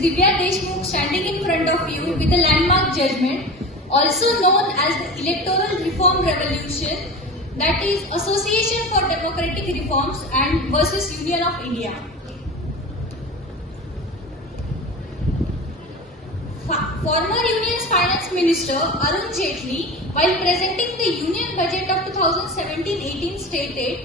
Divya Deshmukh standing in front of you with a landmark judgment, also known as the Electoral Reform Revolution, that is Association for Democratic Reforms and versus Union of India. Former Union's Finance Minister Arun Jaitley, while presenting the Union Budget of 2017-18, stated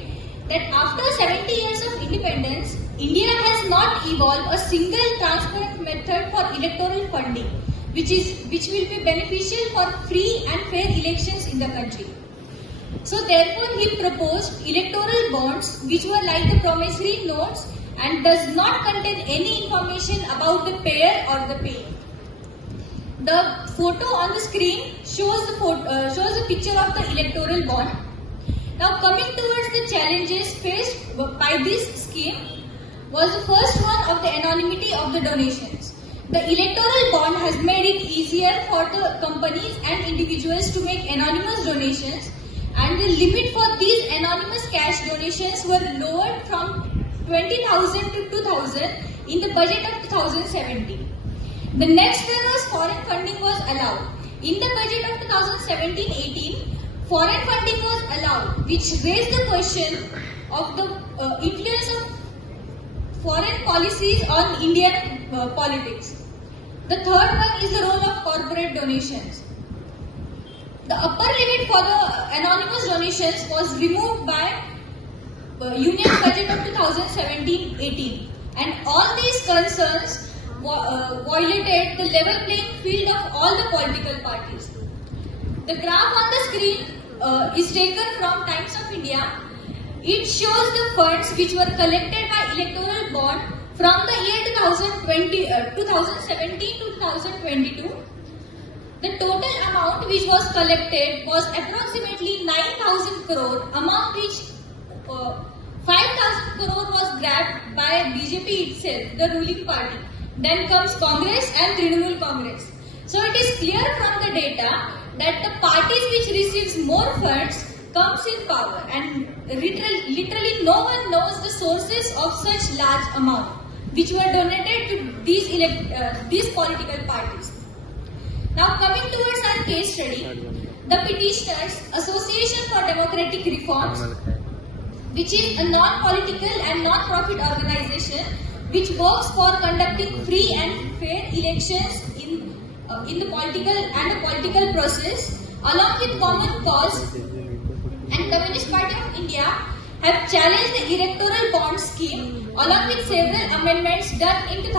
that after 70 years of independence, India has not evolved a single transparent method for electoral funding, which will be beneficial for free and fair elections in the country. So therefore, he proposed electoral bonds, which were like the promissory notes and does not contain any information about the payer or the payee. The photo on the screen shows a picture of the electoral bond. Now, coming towards the challenges faced by this scheme was the first one of the anonymity of the donations. The electoral bond has made it easier for the companies and individuals to make anonymous donations, and the limit for these anonymous cash donations were lowered from 20,000 to 2,000 in the budget of 2017. The next one was foreign funding was allowed. In the budget of 2017-18, foreign funding was allowed, which raised the question of the influence of foreign policies on Indian politics. The third one is the role of corporate donations. The upper limit for the anonymous donations was removed by Union Budget of 2017-18, and all these concerns violated the level playing field of all the political parties. The graph on the screen is taken from Times of India. It shows the funds which were collected by electoral bond from the year 2017 to 2022. The total amount which was collected was approximately 9,000 crore, among which 5,000 crore was grabbed by BJP itself, the ruling party. Then comes Congress and Trinamool Congress. So it is clear from the data that the parties which receives more funds comes in power, and literally no one knows the sources of such large amount which were donated to these political parties. Now coming towards our case study, the petitioners Association for Democratic Reforms, which is a non-political and non-profit organization which works for conducting free and fair elections in the political process, along with Common Cause and Communist Party of India, have challenged the electoral bond scheme along with several amendments done in the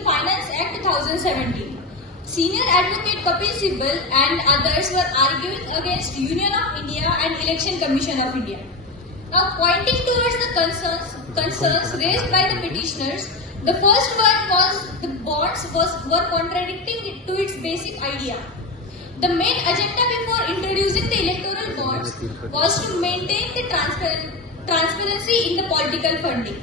Finance Act 2017. Senior advocate Kapil Sibal and others were arguing against Union of India and Election Commission of India. Now, pointing towards the concerns raised by the petitioners, the first one was the bonds were contradicting to its basic idea. The main agenda before introducing the electoral bonds was to maintain the transparency in the political funding.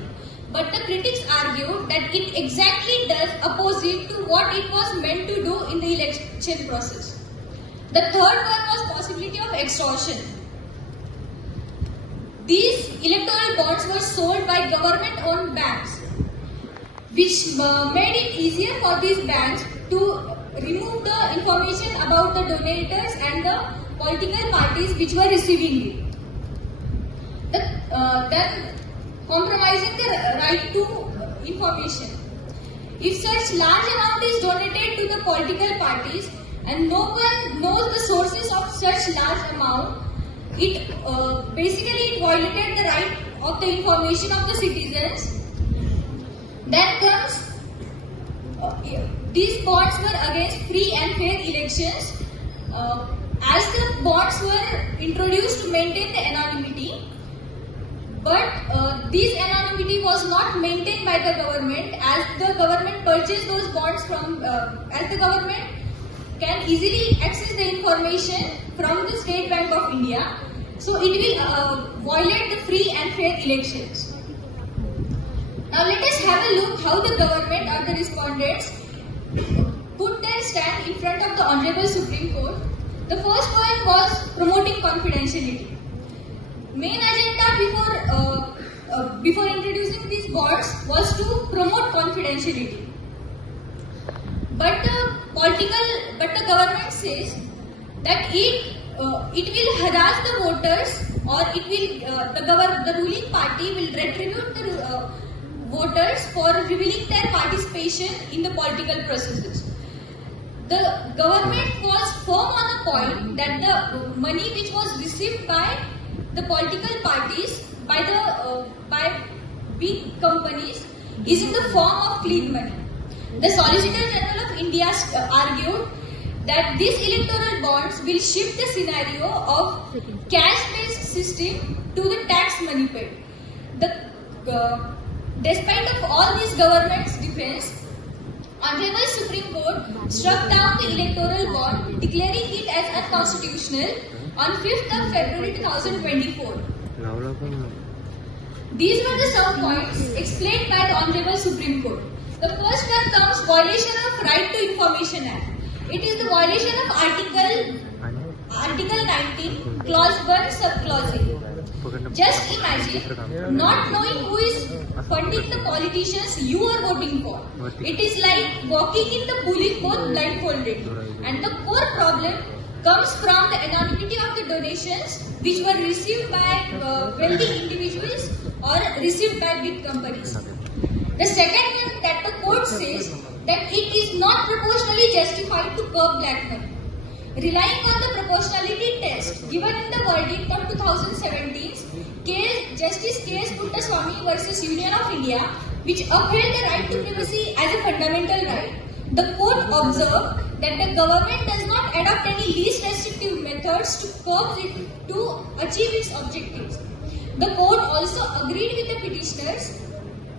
But the critics argued that it exactly does opposite to what it was meant to do in the election process. The third one was possibility of extortion. These electoral bonds were sold by government-owned banks, which made it easier for these banks to remove the information about the donators and the political parties which were receiving it. Then compromising the right to information. If such large amount is donated to the political parties and no one knows the sources of such large amount, it violated the right of the information of the citizens. Then comes these bonds were against free and fair elections. As the bonds were introduced to maintain the anonymity, but this anonymity was not maintained by the government, as the government purchased those bonds from, as the government can easily access the information from the State Bank of India. So it will violate the free and fair elections. Now let us have a look how the government or the respondents put their stand in front of the Honorable Supreme Court. The first one was promoting confidentiality. Main agenda before introducing these bonds was to promote confidentiality. but the government says that it will harass the voters, or it will the ruling party will retribute the voters for revealing their participation in the political processes. The government was firm on the point that the money which was received by the political parties by big companies is in the form of clean money. The Solicitor General of India argued that these electoral bonds will shift the scenario of cash-based system to the tax money paid. Despite of all this government's defense, Honorable Supreme Court struck down the electoral bond, declaring it as unconstitutional on 5th of February 2024. These were the some points explained by the Honorable Supreme Court. The first one comes violation of Right to Information Act. It is the violation of Article 19, Clause 1, Subclause A. Just imagine not knowing who is funding the politicians you are voting for. It is like walking in the polling booth blindfolded. And the core problem comes from the anonymity of the donations which were received by wealthy individuals or received by big companies. The second one that the court says that it is not proportionally justified to curb black money. Relying on the proportionality test given in the verdict of 2017's case, Justice K.S. Puttaswamy versus Union of India, which upheld the right to privacy as a fundamental right, the court observed that the government does not adopt any least restrictive methods to curb it to achieve its objectives. The court also agreed with the petitioners